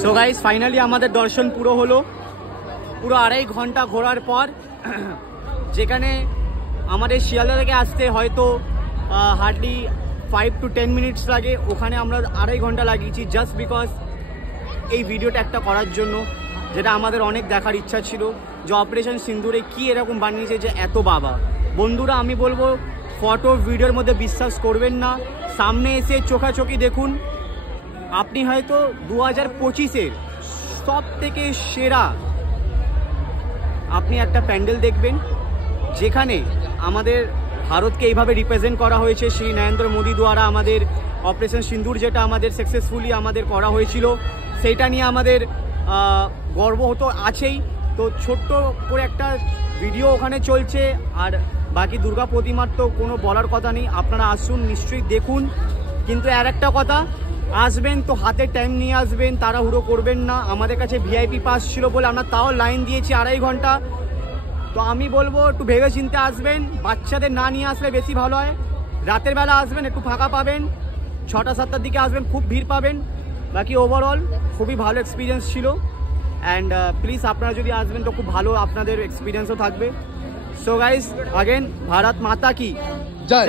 So guys finally আমাদের দর্শন পুরো হলো, পুরো 2.5 ঘন্টা ঘোরার পর, যেখানে আমাদের শিয়ালদা থেকে আসতে হয়তো হার্ডলি 5 to 10 মিনিটস লাগে, ওখানে আমরা 2.5 ঘন্টা লাগিয়েছি জাস্ট বিকজ এই ভিডিওটা একটা করার জন্য, যেটা আমাদের অনেক দেখার ইচ্ছা ছিল যে অপারেশন সিন্দুরে কি এরকম বানিয়েছে যে এত বাবা। বন্ধুরা আমি বলবো ফটো ভিডিওর মধ্যে বিশ্বাস করবেন না, সামনে এসে চোখাচোখি দেখুন। আপনি হয়তো 2025-এর সব থেকে সেরা আপনি একটা প্যান্ডেল দেখবেন, যেখানে আমাদের ভারতকে এইভাবে রিপ্রেজেন্ট করা হয়েছে শ্রী নরেন্দ্র মোদী দ্বারা। আমাদের অপারেশন সিন্দুর যেটা আমাদের সাকসেসফুলি আমাদের করা হয়েছিল, সেইটা নিয়ে আমাদের গর্ব হতো আছেই। তো ছোট্ট করে একটা ভিডিও ওখানে চলছে, আর বাকি দুর্গা প্রতিমার তো কোনো বলার কথা নেই। আপনারা আসুন, নিশ্চয়ই দেখুন, কিন্তু আর একটা কথা, আসবেন তো হাতে টাইম নিয়ে আসবেন, তাড়াহুড়ো করবেন না। আমাদের কাছে ভিআইপি পাস ছিল বলে আমরা তাও লাইন দিয়েছি 2.5 ঘন্টা। তো আমি বলবো একটু ভেবে চিন্তে আসবেন, বাচ্চাদের না নিয়ে আসলে বেশি ভালো হয়। রাতের বেলা আসবেন, একটু ফাঁকা পাবেন, 6টা-7টার দিকে আসবেন, খুব ভিড় পাবেন। বাকি ওভারঅল খুবই ভালো এক্সপিরিয়েন্স ছিল, অ্যান্ড প্লিজ আপনারা যদি আসবেন তো খুব ভালো আপনাদের এক্সপিরিয়েন্সও থাকবে। সো গাইস, अगेन भारत माता की जय।